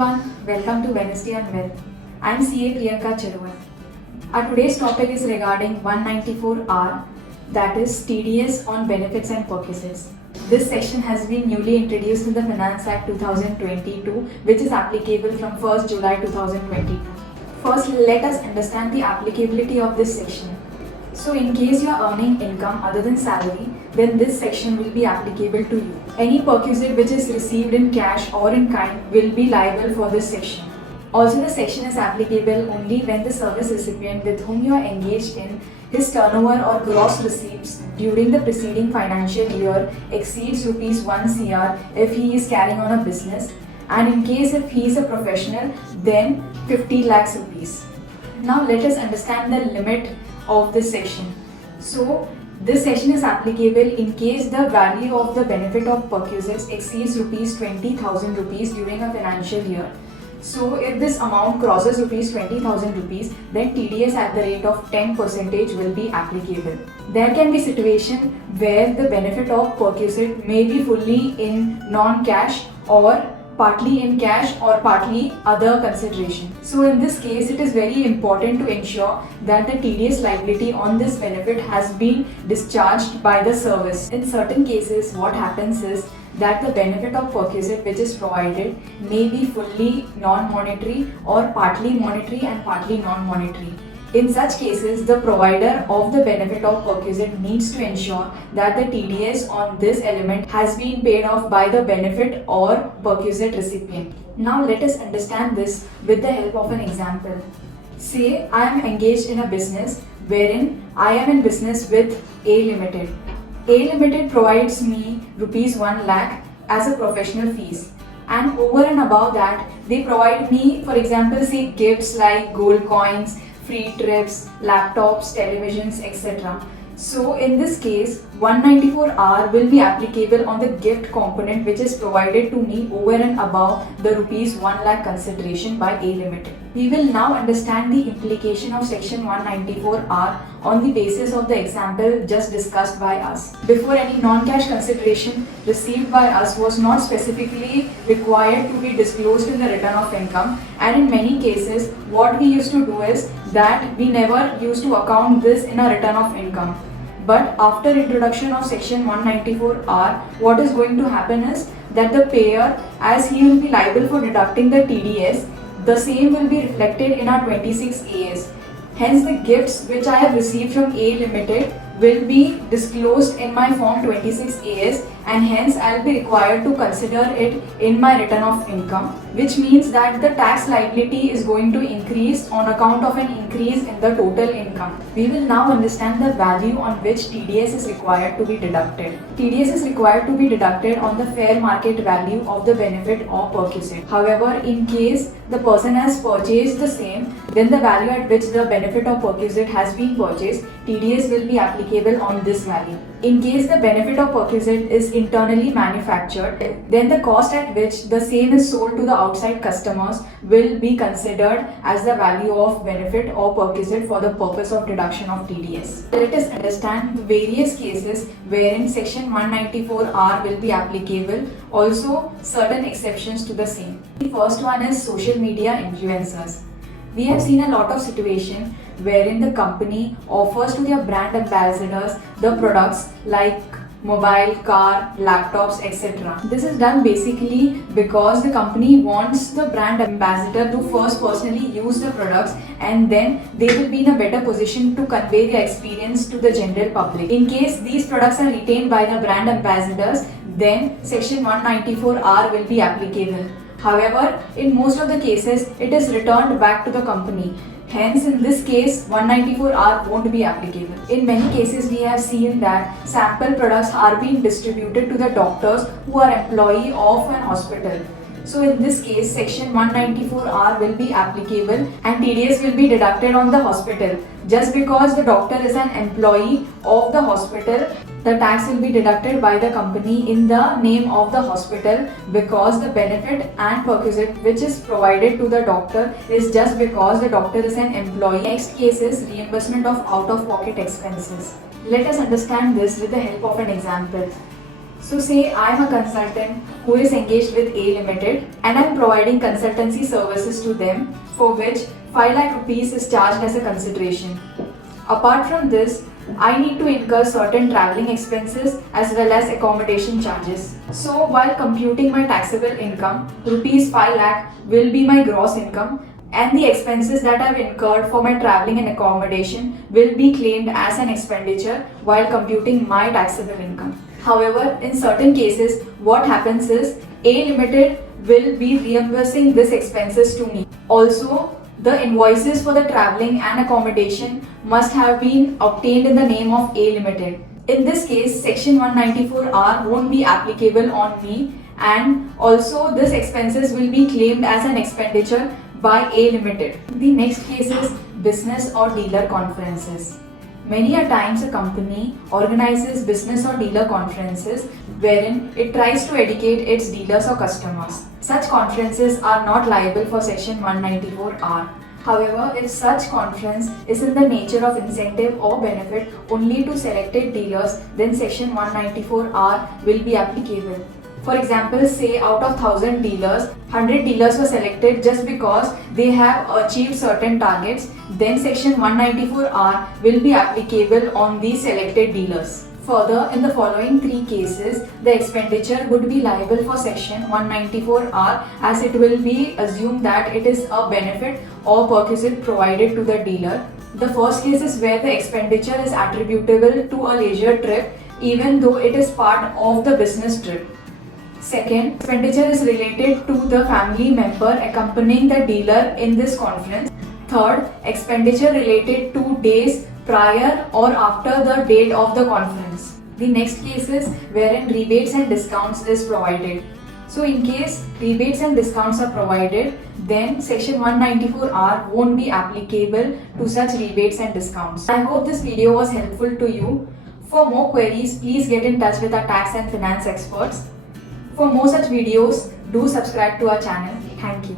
everyone, welcome to Wednesday on Wealth. I am CA Priyanka Cheruval. Our today's topic is regarding 194R, that is TDS on benefits and perquisites. This section has been newly introduced in the Finance Act 2022, which is applicable from 1st July 2022. First, let us understand the applicability of this section. So in case you are earning income other than salary, then this section will be applicable to you. Any perquisite which is received in cash or in kind will be liable for this section. Also, the section is applicable only when the service recipient with whom you are engaged in, his turnover or gross receipts during the preceding financial year exceeds rupees 1 crore if he is carrying on a business, and in case if he is a professional, then 50 lakhs rupees. Now let us understand the limit of this section. So this section is applicable in case the value of the benefit of perquisites exceeds rupees 20,000 rupees during a financial year. So if this amount crosses rupees 20,000 rupees, then TDS at the rate of 10% will be applicable. There can be situation where the benefit of perquisite may be fully in non-cash or partly in cash or partly other consideration. So in this case, it is very important to ensure that the TDS liability on this benefit has been discharged by the service. In certain cases, what happens is that the benefit of perquisite which is provided may be fully non-monetary or partly monetary and partly non-monetary. In such cases, the provider of the benefit of perquisite needs to ensure that the TDS on this element has been paid off by the benefit or perquisite recipient. Now let us understand this with the help of an example. Say I am engaged in a business wherein I am in business with A Limited. A Limited provides me rupees 1 lakh as a professional fees, and over and above that they provide me, for example, say gifts like gold coins, free trips, laptops, televisions, etc. So in this case, 194R will be applicable on the gift component which is provided to me over and above the rupees 1 lakh consideration by A Limited. We will now understand the implication of section 194R on the basis of the example just discussed by us. Before, any non-cash consideration received by us was not specifically required to be disclosed in the return of income, and in many cases what we used to do is that we never used to account this in a return of income. But after introduction of section 194R, what is going to happen is that the payer, as he will be liable for deducting the TDS, the same will be reflected in our 26AS. Hence, the gifts which I have received from A Limited will be disclosed in my form 26AS, and hence I will be required to consider it in my return of income, which means that the tax liability is going to increase on account of an increase in the total income. We will now understand the value on which TDS is required to be deducted. TDS is required to be deducted on the fair market value of the benefit or perquisite. However, in case the person has purchased the same, then the value at which the benefit or perquisite has been purchased, TDS will be applicable on this value. In case the benefit or perquisite is internally manufactured, then the cost at which the same is sold to the outside customers will be considered as the value of benefit or perquisite for the purpose of deduction of TDS. Let us understand the various cases wherein section 194R will be applicable, also certain exceptions to the same. The first one is social media influencers. We have seen a lot of situations wherein the company offers to their brand ambassadors the products like mobile, car, laptops, etc. This is done basically because the company wants the brand ambassador to first personally use the products, and then they will be in a better position to convey their experience to the general public. In case these products are retained by the brand ambassadors, then section 194R will be applicable. However, in most of the cases, it is returned back to the company. Hence, in this case, 194R won't be applicable. In many cases, we have seen that sample products are being distributed to the doctors who are employee of an hospital. So in this case, section 194R will be applicable and TDS will be deducted on the hospital. Just because the doctor is an employee of the hospital, the tax will be deducted by the company in the name of the hospital, because the benefit and perquisite which is provided to the doctor is just because the doctor is an employee. Next case is reimbursement of out-of-pocket expenses. Let us understand this with the help of an example. So say I'm a consultant who is engaged with A Limited and I'm providing consultancy services to them for which 5 lakh rupees is charged as a consideration. Apart from this, I need to incur certain travelling expenses as well as accommodation charges. So while computing my taxable income, rupees 5 lakh will be my gross income and the expenses that I've incurred for my travelling and accommodation will be claimed as an expenditure while computing my taxable income. However, in certain cases, what happens is A Limited will be reimbursing these expenses to me. Also, the invoices for the travelling and accommodation must have been obtained in the name of A Limited. In this case, Section 194R won't be applicable on me, and also these expenses will be claimed as an expenditure by A Limited. The next case is business or dealer conferences. Many a times a company organizes business or dealer conferences wherein it tries to educate its dealers or customers. Such conferences are not liable for Section 194R. However, if such conference is in the nature of incentive or benefit only to selected dealers, then Section 194R will be applicable. For example, say out of 1000 dealers, 100 dealers were selected just because they have achieved certain targets, then Section 194R will be applicable on these selected dealers. Further, in the following 3 cases, the expenditure would be liable for Section 194R as it will be assumed that it is a benefit or perquisite provided to the dealer. The first case is where the expenditure is attributable to a leisure trip even though it is part of the business trip. Second, expenditure is related to the family member accompanying the dealer in this conference. Third, expenditure related to days prior or after the date of the conference. The next case is wherein rebates and discounts is provided. So in case rebates and discounts are provided, then Section 194R won't be applicable to such rebates and discounts. I hope this video was helpful to you. For more queries, please get in touch with our tax and finance experts. For more such videos, do subscribe to our channel. Thank you.